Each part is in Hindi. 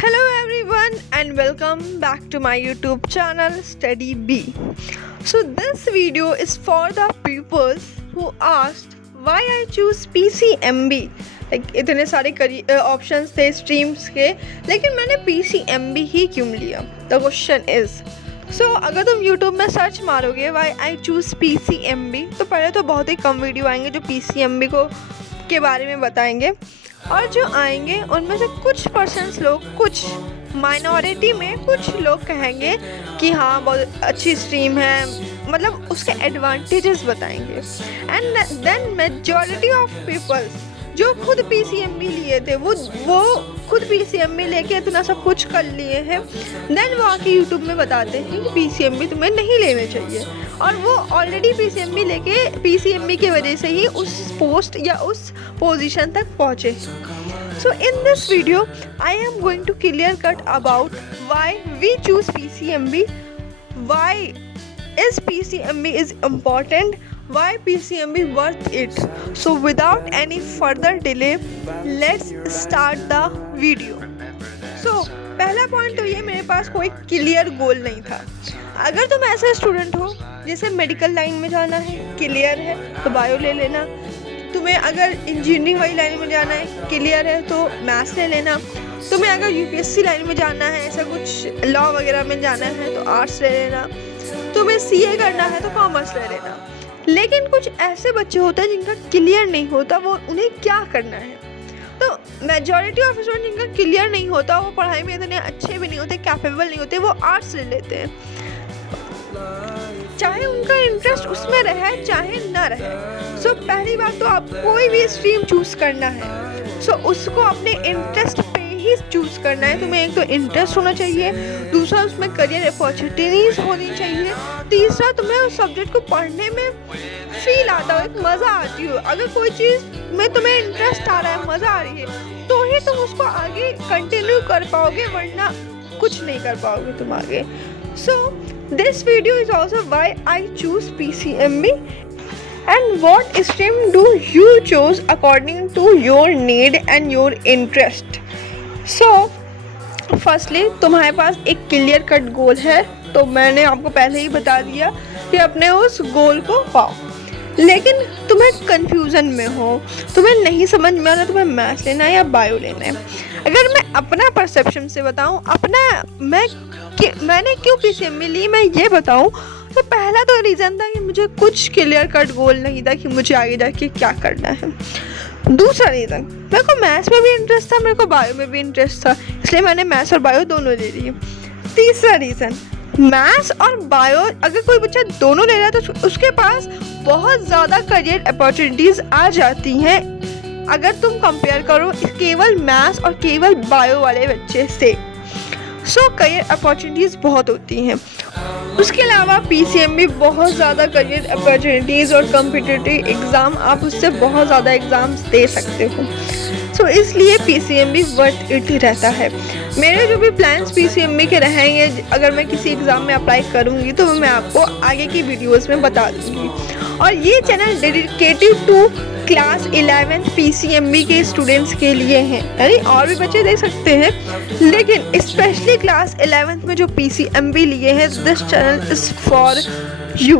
Hello everyone and welcome back to my YouTube channel Study B. So this video is for the pupils who asked why I choose PCMB. Like इतने सारे ऑप्शंस थे स्ट्रीम्स के, लेकिन मैंने PCMB ही क्यों लिया. The question is, so अगर तुम YouTube में सर्च मारोगे why I choose PCMB तो पहले तो बहुत ही कम वीडियो आएंगे जो PCMB के बारे में बताएंगे, और जो आएंगे उनमें से कुछ परसेंट्स लोग, कुछ माइनॉरिटी में कुछ लोग कहेंगे कि हाँ बहुत अच्छी स्ट्रीम है, मतलब उसके एडवांटेजेस बताएंगे. And then majority of peoples जो खुद PCMB लिए थे वो खुद PCMB लेके इतना सब कुछ कर लिए हैं, देन वो आके यूट्यूब में बताते हैं कि PCMB तुम्हें नहीं लेने चाहिए, और वो ऑलरेडी PCMB लेके PCMB की वजह से ही उस पोस्ट या उस पोजीशन तक पहुँचे. So in this video I am going to clear cut about why we choose PCMB, why is PCMB is important, why PCMB worth it. So without any further delay let's start the video. So पहला पॉइंट तो ये, मेरे पास कोई क्लियर गोल नहीं था. अगर तुम ऐसा स्टूडेंट हो जैसे मेडिकल लाइन में जाना है, क्लियर है तो बायो ले लेना. तुम्हें अगर इंजीनियरिंग वाली लाइन में जाना है, क्लियर है तो मैथ्स ले लेना. तुम्हें अगर UPSC लाइन में जाना है, ऐसा कुछ लॉ वगैरह में जाना है तो आर्ट्स ले लेना. तुम्हें CA करना है तो कॉमर्स ले लेना. लेकिन कुछ ऐसे बच्चे होते हैं जिनका क्लियर नहीं होता वो उन्हें क्या करना है. तो मेजॉरिटी ऑफ स्टूडेंट जिनका क्लियर नहीं होता, वो पढ़ाई में इतने अच्छे भी नहीं होते, कैपेबल नहीं होते, वो आर्ट्स ले लेते हैं, चाहे उनका इंटरेस्ट उसमें रहे चाहे ना रहे. सो पहली बात तो आप कोई भी स्ट्रीम चूज़ करना है सो उसको अपने इंटरेस्ट पे ही चूज़ करना है. तुम्हें एक तो इंटरेस्ट होना चाहिए, दूसरा उसमें करियर अपॉर्चुनिटीज़ होनी चाहिए, तीसरा तुम्हें उस सब्जेक्ट को पढ़ने में फील आता हो, एक मज़ा आती हो. अगर कोई चीज़ में तुम्हें इंटरेस्ट आ रहा है, मज़ा आ रही है, तो ही तुम उसको आगे कंटिन्यू कर पाओगे, वरना कुछ नहीं कर पाओगे तुम आगे. सो this video is also why I choose PCMB and what stream do you choose according to your need and your interest. So firstly तुम्हारे पास एक क्लियर कट गोल है, तो मैंने आपको पहले ही बता दिया कि अपने उस गोल को पाओ. लेकिन तुम्हें कंफ्यूजन में हो, तुम्हें नहीं समझ में आ रहा तुम्हें मैथ्स लेना है या बायो लेना है. अगर मैं अपना परसेप्शन से बताऊं, मैंने क्यों PCMB ली, मैं ये बताऊं तो पहला तो रीज़न था कि मुझे कुछ क्लियर कट गोल नहीं था कि मुझे आगे जाके क्या करना है. दूसरा रीज़न, मेरे को मैथ्स में भी इंटरेस्ट था, मेरे को बायो में भी इंटरेस्ट था, इसलिए मैंने मैथ्स और बायो दोनों ले ली. तीसरा रीज़न, मैथ्स और बायो अगर कोई बच्चा दोनों ले रहा है तो उसके पास बहुत ज़्यादा करियर अपॉर्चुनिटीज़ आ जाती हैं अगर तुम कंपेयर करो केवल मैथ्स और केवल बायो वाले बच्चे से. सो करियर अपॉर्चुनिटीज़ बहुत होती हैं. उसके अलावा PCMB बहुत ज़्यादा करियर अपॉर्चुनिटीज़ और कम्पिटिटिव एग्ज़ाम, आप उससे बहुत ज़्यादा एग्ज़ाम्स दे सकते हो. सो इसलिए PCMB वर्थ इट रहता है. मेरे जो भी प्लान्स PCMB के रहेंगे, अगर मैं किसी एग्ज़ाम में अप्लाई करूँगी तो मैं आपको आगे की वीडियोस में बता दूँगी. और ये channel dedicated to class 11th PCMB के स्टूडेंट्स के लिए हैं, यानी और भी बच्चे देख सकते हैं, लेकिन स्पेशली क्लास 11th में जो PCMB लिए हैं, this channel is for you.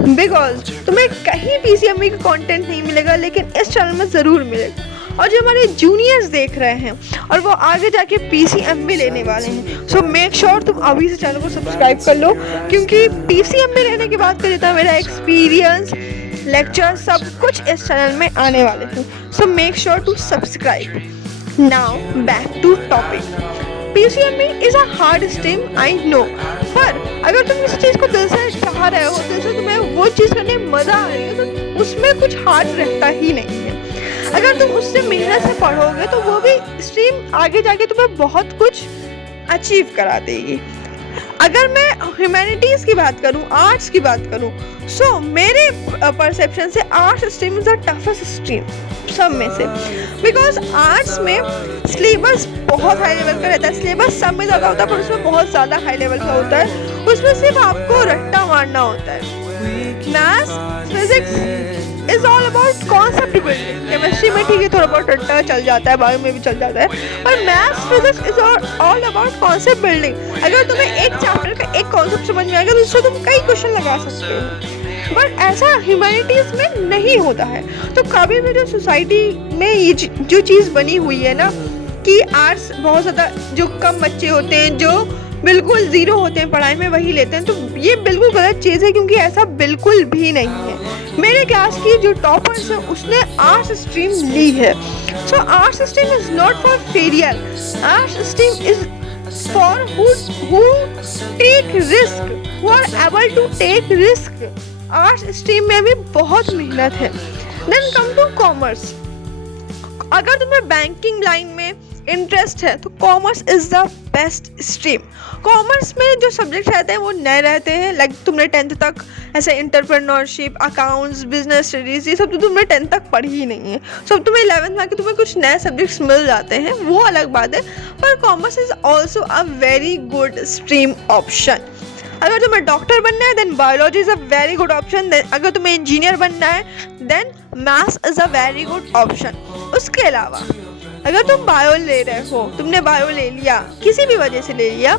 Because तुम्हें कहीं PCMB का कंटेंट नहीं मिलेगा, लेकिन इस चैनल में ज़रूर मिलेगा. और जो हमारे जूनियर्स देख रहे हैं और वो आगे जाके PCMB लेने वाले हैं, सो मेक श्योर तुम अभी से चैनल को सब्सक्राइब कर लो, क्योंकि PCMB लेने की बात करें तो मेरा एक्सपीरियंस, लेक्चर सब कुछ इस चैनल में आने वाले हैं. So make sure to subscribe. Now back to topic. PCMB is a hard stream, I know, पर अगर तुम किसी चीज़ को दिल से चाह रहे हो, दिल से तुम्हें वो चीज़ करने में मज़ा आ रही है, तो उसमें कुछ हार्ड रहता ही नहीं है. अगर तुम उससे मेहनत से पढ़ोगे तो वो भी स्ट्रीम आगे जाके तुम्हें बहुत कुछ अचीव करा देगी. अगर मैं ह्यूमैनिटीज़ की बात करूँ, आर्ट्स की बात करूँ, सो मेरे परसेप्शन से arts stream is the toughest stream सब में से. बिकॉज आर्ट्स में सिलेबस बहुत हाई लेवल का रहता है. सिलेबस सब में ज़्यादा होता है पर उसमें बहुत ज़्यादा हाई लेवल का होता है. उसमें सिर्फ आपको रट्टा मारना होता है. Maths, physics is all about concept building. Chemistry में ठीक है थोड़ा बहुत रट्टा चल जाता है, बायो में भी चल जाता है, पर maths physics is all about concept building. अगर तुम्हें एक चैप्टर का एक कॉन्सेप्ट समझ में आएगा तो उससे तुम कई क्वेश्चन लगा सकते हो, बट ऐसा ह्यूमैनिटीज में नहीं होता है। तो कभी भी जो सोसाइटी में ये जो चीज़ बनी हुई है ना कि आर्ट्स बहुत ज़्यादा जो कम बच्चे होते हैं जो बिल्कुल ज़ीरो होते हैं पढ़ाई में वही लेते हैं, तो ये बिल्कुल गलत चीज़ है, क्योंकि ऐसा बिल्कुल भी नहीं है। मेरे क्लास की जो टॉपर्स है उसने आर्ट्स स्ट्रीम ली है। So arts stream is not for failure, arts stream is for who take risk, who are able to take risk। Arts stream में भी बहुत मेहनत है। Then come to commerce. अगर तुम्हें बैंकिंग लाइन में इंटरेस्ट है तो commerce is the best stream. Commerce में जो सब्जेक्ट रहते हैं वो नए रहते हैं, लाइक तुमने 10th तक ऐसे एंटरप्रेन्योरशिप, अकाउंट्स, बिजनेस स्टडीज़, ये सब तो तुमने 10th तक पढ़ी ही नहीं है। सब तुम्हें 11th में आके तुम्हें कुछ नए सब्जेक्ट्स मिल जाते हैं, वो अलग बात है, पर commerce is also a very good stream option. अगर तुम्हें डॉक्टर बनना है then biology is a very good option. अगर तुम्हें इंजीनियर बनना है then maths is a very good option. उसके अलावा अगर तुम बायो ले रहे हो, तुमने बायो ले लिया, किसी भी वजह से ले लिया,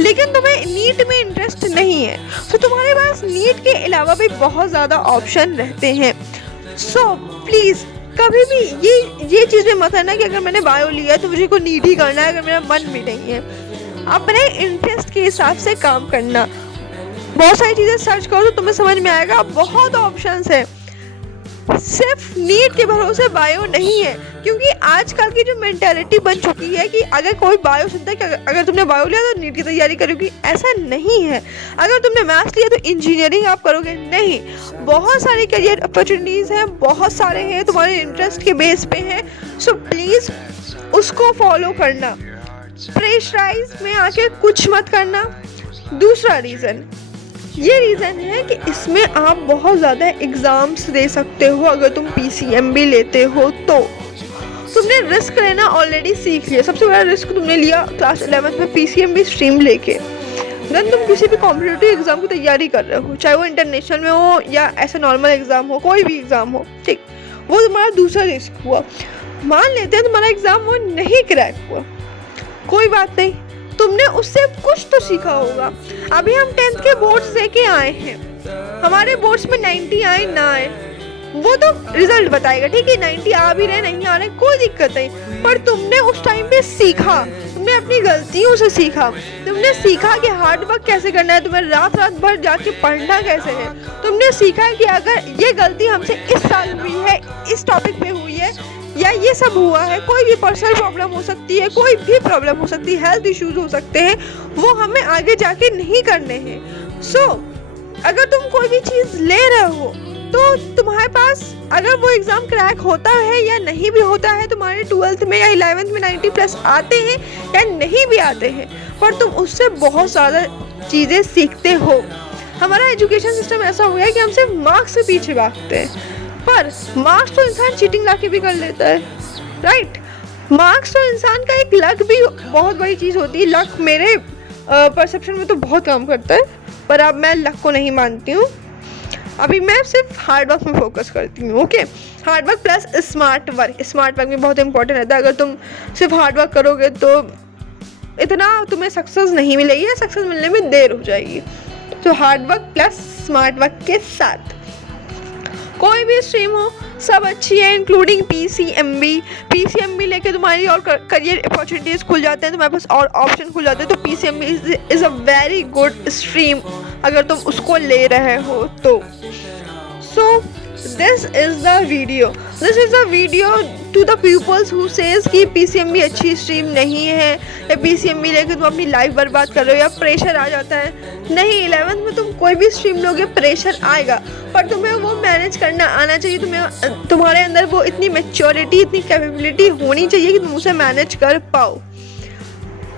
लेकिन तुम्हें नीट में इंटरेस्ट नहीं है, तो तुम्हारे पास नीट के अलावा भी बहुत ज़्यादा ऑप्शन रहते हैं। सो प्लीज़ कभी भी ये चीज़ में मत है कि अगर मैंने बायो लिया तो मुझे को नीट ही करना है, अगर मेरा मन भी नहीं है। अपने इंटरेस्ट के हिसाब से काम करना। बहुत सारी चीज़ें सर्च करो तो तुम्हें समझ में आएगा, बहुत ऑप्शंस है। सिर्फ नीट के भरोसे बायो नहीं है, क्योंकि आजकल की जो मेंटालिटी बन चुकी है कि अगर कोई बायो सुनता है कि अगर तुमने बायो लिया तो नीट की तैयारी करोगी, ऐसा नहीं है। अगर तुमने मैथ्स लिया तो इंजीनियरिंग आप करोगे, नहीं। बहुत सारी करियर अपॉर्चुनिटीज़ हैं, बहुत सारे हैं, तुम्हारे इंटरेस्ट के बेस पे हैं। सो प्लीज़ उसको फॉलो करना, प्रेशराइज में आके कुछ मत करना। दूसरा रीज़न ये रीज़न है कि इसमें आप बहुत ज़्यादा एग्ज़ाम्स दे सकते हो। अगर तुम PCMB लेते हो तो तुमने रिस्क लेना ऑलरेडी सीख लिया। सबसे बड़ा रिस्क तुमने लिया क्लास 11th में PCMB स्ट्रीम लेके। देन तुम किसी भी कॉम्पिटिटिव एग्ज़ाम की तैयारी कर रहे हो, चाहे वो इंटरनेशनल में हो या ऐसा नॉर्मल एग्ज़ाम हो, कोई भी एग्ज़ाम हो, ठीक, वो तुम्हारा दूसरा रिस्क हुआ। मान लेते हैं तुम्हारा एग्ज़ाम वो नहीं क्रैक हुआ, कोई बात नहीं, तुमने उससे कुछ तो सीखा होगा। अभी हम 10th के बोर्ड्स दे के आए हैं, हमारे बोर्ड्स में 90 आए ना आए वो तो रिजल्ट बताएगा, ठीक है, 90 आ भी रहे नहीं आ रहे कोई दिक्कत नहीं, पर तुमने उस टाइम पे सीखा, तुमने अपनी गलतियों से सीखा, तुमने सीखा कि हार्ड वर्क कैसे करना है, तुम्हें रात भर जाके पढ़ना कैसे है, तुमने सीखा कि अगर ये गलती हमसे इस साल हुई है, इस टॉपिक पे हुई है, या ये सब हुआ है, कोई भी पर्सनल प्रॉब्लम हो सकती है, कोई भी प्रॉब्लम हो सकती है, हेल्थ इश्यूज हो सकते हैं, वो हमें आगे जाके नहीं करने हैं। सो अगर तुम कोई भी चीज़ ले रहे हो तो तुम्हारे पास अगर वो एग्ज़ाम क्रैक होता है या नहीं भी होता है, तुम्हारे 12th में या 11th में 90+ आते हैं या नहीं भी आते हैं, पर तुम उससे बहुत ज़्यादा चीज़ें सीखते हो। हमारा एजुकेशन सिस्टम ऐसा हो गया है कि हम सिर्फ मार्क्स से पीछे भागते हैं, पर मार्क्स तो इंसान चीटिंग लाके भी कर लेता है, राइट। मार्क्स तो इंसान का एक लक भी बहुत बड़ी चीज़ होती है। लक मेरे परसेप्शन में तो बहुत काम करता है, पर अब मैं लक को नहीं मानती हूँ। अभी मैं सिर्फ हार्ड वर्क में फोकस करती हूँ। Okay, hard work plus smart work भी बहुत इंपॉर्टेंट रहता है। अगर तुम सिर्फ हार्ड वर्क करोगे तो इतना तुम्हें सक्सेस नहीं मिलेगी, या सक्सेस मिलने में देर हो जाएगी। तो hard work plus smart work के साथ कोई भी स्ट्रीम हो सब अच्छी है, इंक्लूडिंग PCMB लेके तुम्हारी और करियर अपॉर्चुनिटीज़ खुल जाते हैं, तुम्हारे पास और ऑप्शन खुल जाते हैं। तो PCMB is a very good stream अगर तुम उसको ले रहे हो तो। So this is the video to the peoples who says कि PCMB अच्छी स्ट्रीम नहीं है, या PCMB लेके तुम अपनी लाइफ बर्बाद कर रहे हो, या प्रेशर आ जाता है। नहीं, 11th में तुम कोई भी स्ट्रीम लोगे प्रेशर आएगा, पर तुम्हें वो मैनेज करना आना चाहिए। तुम्हारे अंदर वो इतनी मैच्योरिटी, इतनी कैपेबिलिटी होनी चाहिए कि तुम उसे मैनेज कर पाओ।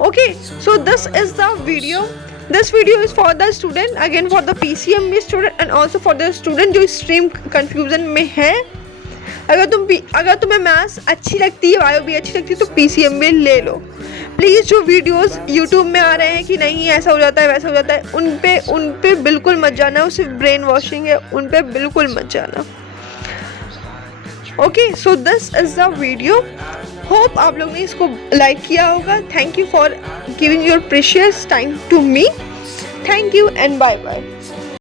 Okay, so this is the video. This video is for the student, again for the PCMB student and also for the student जो स्ट्रीम कंफ्यूजन में है। अगर तुम्हें मैथ्स अच्छी लगती है, बायो भी अच्छी लगती है, तो PCMB ले लो। प्लीज़ जो वीडियोस YouTube में आ रहे हैं कि नहीं ऐसा हो जाता है वैसा हो जाता है, उन पे बिल्कुल मत जाना, वो सिर्फ ब्रेन वॉशिंग है, उन पे बिल्कुल मत जाना। Okay, so this is the video. Hope आप लोग ने इसको लाइक किया होगा। Thank you for giving your precious time to me. Thank you and bye bye.